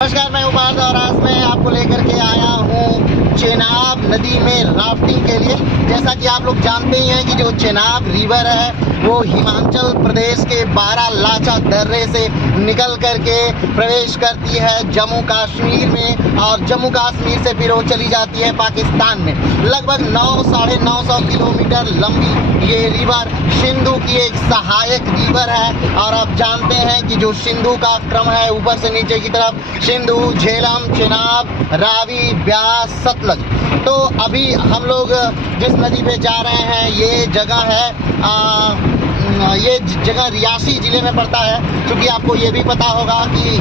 नमस्कार, मैं उमार और आज मैं आपको लेकर के आया हूँ चेनाब नदी में राफ्टिंग के लिए। जैसा कि आप लोग जानते ही हैं कि जो चेनाब रिवर है वो हिमाचल प्रदेश के बारालाचा दर्रे से निकल करके प्रवेश करती है जम्मू कश्मीर में और जम्मू कश्मीर से फिर वो चली जाती है पाकिस्तान में। लगभग 900-950 किलोमीटर लंबी ये रिवर सिंधु की एक सहायक रिवर है। और आप जानते हैं कि जो सिंधु का क्रम है ऊपर से नीचे की तरफ सिंधु, झेलम, चेनाब, रावी, ब्यास, सतलज। तो अभी हम लोग जिस नदी पे जा रहे हैं ये जगह है ये जगह रियासी ज़िले में पड़ता है। क्योंकि आपको ये भी पता होगा कि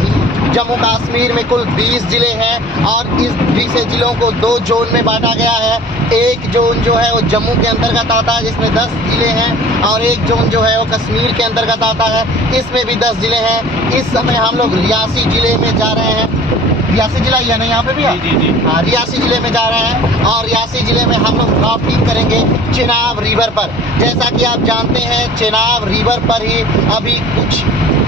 जम्मू कश्मीर में कुल 20 ज़िले हैं और इस 20 ज़िलों को 2 जोन में बांटा गया है। एक जोन जो है वो जम्मू के अंतर्गत आता है जिसमें 10 ज़िले हैं और एक जोन जो है वो कश्मीर के अंतर्गत आता है, इसमें भी 10 ज़िले हैं। इस समय हम लोग रियासी ज़िले में जा रहे हैं। रियासी जिला ही है ना, यहाँ पे भी है? हाँ, रियासी ज़िले में जा रहे हैं और रियासी ज़िले में हम लोग राफ्टिंग करेंगे चेनाब रिवर पर। जैसा कि आप जानते हैं चेनाब रिवर पर ही अभी कुछ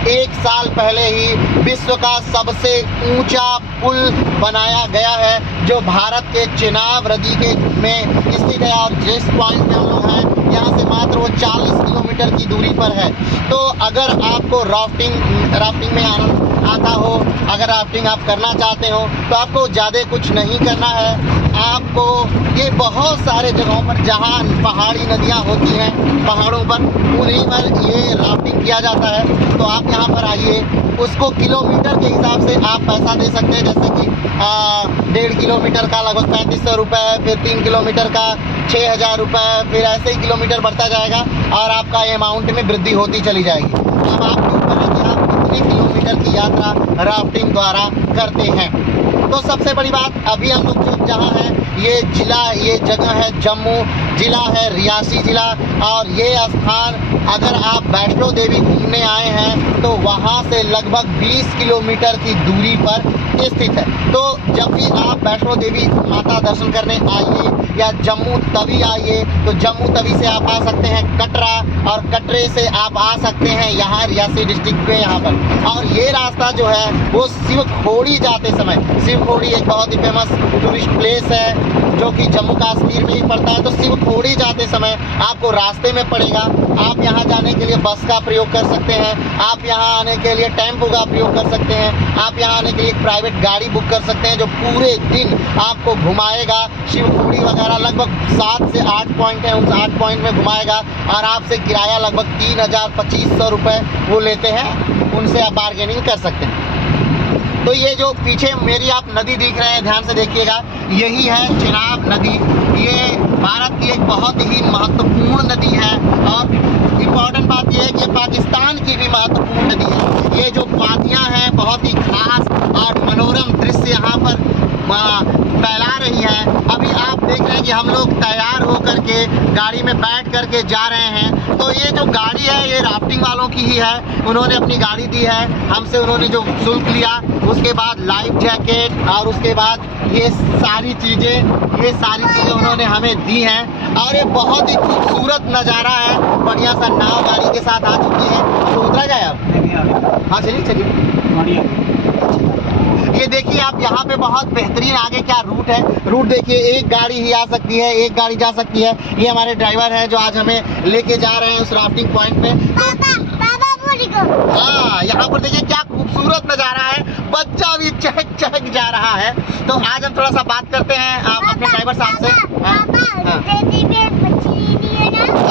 1 साल पहले ही विश्व का सबसे ऊंचा पुल बनाया गया है जो भारत के चेनाब नदी के में स्थित है। और जिस पॉइंट में हम लोग हैं यहाँ से मात्र वो 40 किलोमीटर की दूरी पर है। तो अगर आपको राफ्टिंग में आता हो, अगर राफ्टिंग आप करना चाहते हो तो आपको ज़्यादा कुछ नहीं करना है। आपको ये बहुत सारे जगहों पर जहाँ पहाड़ी नदियाँ होती हैं पहाड़ों पर उन्हीं पर ये राफ्टिंग किया जाता है। तो आप यहाँ पर आइए, उसको किलोमीटर के हिसाब से आप पैसा दे सकते हैं। जैसे कि 1.5 किलोमीटर का लगभग 3500 रुपये, फिर 3 किलोमीटर का 6000 रुपये, फिर ऐसे ही किलोमीटर बढ़ता जाएगा और आपका अमाउंट में वृद्धि होती चली जाएगी। अब आपके ऊपर है कि आप कितने किलोमीटर की यात्रा राफ्टिंग द्वारा करते हैं। तो सबसे बड़ी बात, अभी हम लोग जो जहाँ हैं ये जगह है जम्मू जिला है, रियासी ज़िला। और ये स्थान अगर आप वैष्णो देवी घूमने आए हैं तो वहाँ से लगभग 20 किलोमीटर की दूरी पर स्थित है। तो जब भी आप वैष्णो देवी माता दर्शन करने आइए या जम्मू तवी आइए तो जम्मू तवी से आप आ सकते हैं कटरा और कटरे से आप आ सकते हैं यहाँ रियासी डिस्ट्रिक्ट में यहाँ पर। और ये रास्ता जो है वो शिवखोड़ी जाते समय, शिवखोड़ी एक बहुत ही फेमस टूरिस्ट प्लेस है जो कि जम्मू कश्मीर में ही पड़ता है। तो शिवखोड़ी जाते समय आपको रास्ते में पड़ेगा। आप यहाँ जाने के लिए बस का प्रयोग कर सकते हैं, आप यहाँ आने के लिए टेम्पो का प्रयोग कर सकते हैं, आप यहाँ आने के लिए प्राइवेट गाड़ी बुक कर सकते हैं जो पूरे दिन आपको घुमाएगा। शिवखोड़ी वगैरह लगभग 7 से 8 पॉइंट हैं, उन 8 पॉइंट में घुमाएगा और आपसे किराया लगभग 3000-2500 रुपये वो लेते हैं, उनसे आप बार्गेनिंग कर सकते हैं। तो ये जो पीछे मेरी आप नदी देख रहे हैं, ध्यान से देखिएगा, यही है चेनाब नदी। ये भारत की एक बहुत ही महत्वपूर्ण नदी है और इम्पॉर्टेंट बात यह है कि पाकिस्तान की भी महत्वपूर्ण नदी है। ये जो वादियाँ हैं बहुत ही खास और मनोरम दृश्य यहाँ पर फैला रही है। अभी आप देख रहे हैं कि हम लोग तैयार होकर के गाड़ी में बैठ करके जा रहे हैं। तो ये जो गाड़ी है ये राफ्टिंग वालों की ही है, उन्होंने अपनी गाड़ी दी है हमसे, उन्होंने जो शुल्क लिया उसके बाद लाइफ जैकेट और उसके बाद ये सारी चीज़ें उन्होंने हमें दी हैं। और ये बहुत ही खूबसूरत नज़ारा है, बढ़िया सा नाव गाड़ी के साथ आ चुकी है। तो उतरा जाए आप? हाँ चलिए। ये देखिए आप यहाँ पे बहुत बेहतरीन आगे क्या रूट है। रूट देखिए, एक गाड़ी ही आ सकती है, एक गाड़ी जा सकती है। ये हमारे ड्राइवर है जो आज हमें लेके जा रहे हैं उस राफ्टिंग पॉइंट पे। हाँ, यहाँ पर देखिए क्या खूबसूरत नज़ारा है, बच्चा भी चहक जा रहा है। तो आज हम थोड़ा सा बात करते हैं आप अपने ड्राइवर साहब से।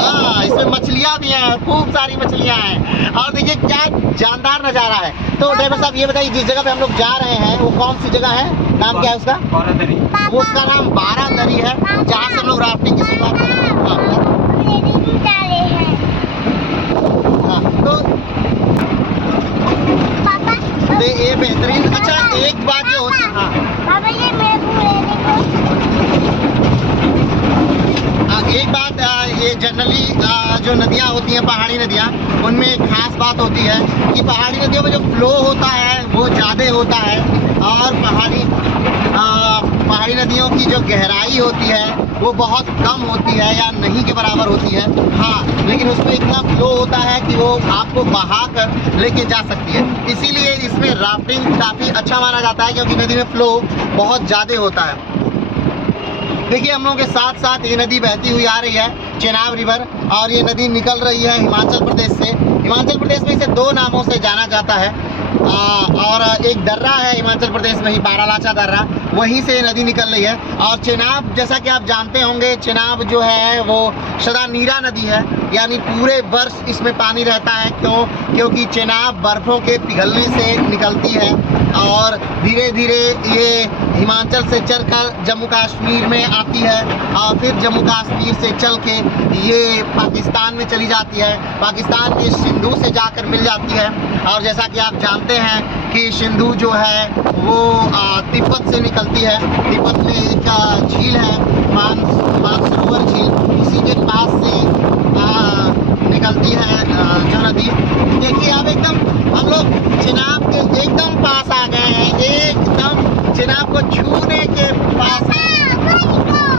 हाँ, इसमें मछलियाँ भी हैं, खूब सारी मछलियाँ हैं और देखिए क्या जानदार नज़ारा है। तो ड्राइवर साहब ये बताइए, जिस जगह पे हम लोग जा रहे हैं वो कौन सी जगह है, नाम क्या है उसका? बारादरी। उसका नाम बारादरी है, जहाँ से हम लोग राफ्टिंग की शुरुआत करेंगे। तो ये बेहतरीन। अच्छा, एक बात जो होती है, एक बात, ये जनरली जो नदियाँ होती हैं पहाड़ी नदियाँ, उनमें एक खास बात होती है कि पहाड़ी नदियों में जो फ्लो होता है वो ज़्यादा होता है और पहाड़ी नदियों की जो गहराई होती है वो बहुत कम होती है या नहीं के बराबर होती है। हाँ, लेकिन उसमें इतना फ्लो होता है कि वो आपको बहा कर लेके जा सकती है। इसीलिए इसमें राफ्टिंग काफ़ी अच्छा माना जाता है, क्योंकि नदी में फ्लो बहुत ज़्यादा होता है। देखिए, हम लोगों के साथ साथ ये नदी बहती हुई आ रही है, चेनाब रिवर, और ये नदी निकल रही है हिमाचल प्रदेश से। हिमाचल प्रदेश में इसे दो नामों से जाना जाता है, और एक दर्रा है हिमाचल प्रदेश में ही, बारालाचा दर्रा, वहीं से नदी निकल रही है। और चेनाब, जैसा कि आप जानते होंगे, चेनाब जो है वो सदा नीरा नदी है, यानी पूरे वर्ष इसमें पानी रहता है। क्योंकि चेनाब बर्फ़ों के पिघलने से निकलती है और धीरे धीरे ये हिमाचल से चलकर जम्मू कश्मीर में आती है, और फिर जम्मू कश्मीर से चल के ये पाकिस्तान में चली जाती है। पाकिस्तान में सिंधु से जाकर मिल जाती है। और जैसा कि आप जानते हैं कि सिंधु जो है वो तिब्बत से निकलती है। तिब्बत में एक झील है, मानसरोवर झील, उसी के पास से निकलती है जो नदी। देखिए, अब एकदम हम लोग चेनाब के एकदम पास आ गए हैं, एकदम चेनाब को छूने के पास,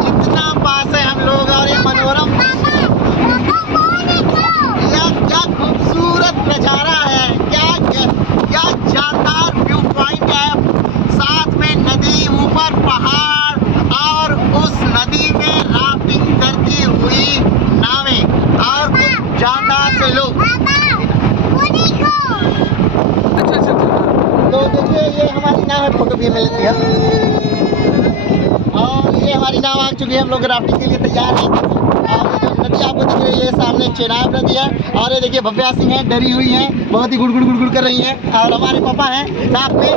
इतना पास है हम लोग। और ये मनोरम, क्या खूबसूरत नज़ारा है, क्या शानदार व्यू पॉइंट है। साथ में नदी, ऊपर पहाड़, और उस नदी में राफ्टिंग करती हुई नावें और कुछ जानदार से लोग। तो देखिए, ये हमारी नाव है, फोटो भी मिल लेती है। और ये हमारी नाव आ चुकी है, हम लोग राफ्टिंग के लिए तैयार हैं। और ये जो नदी आपको दिख रही है, सामने चेनाब नदी है। और ये देखिए, भव्या सिंह है, डरी हुई हैं, बहुत ही गुड़ गुड़ गुड़ गुड़ कर रही हैं। और हमारे पापा हैं साथ में,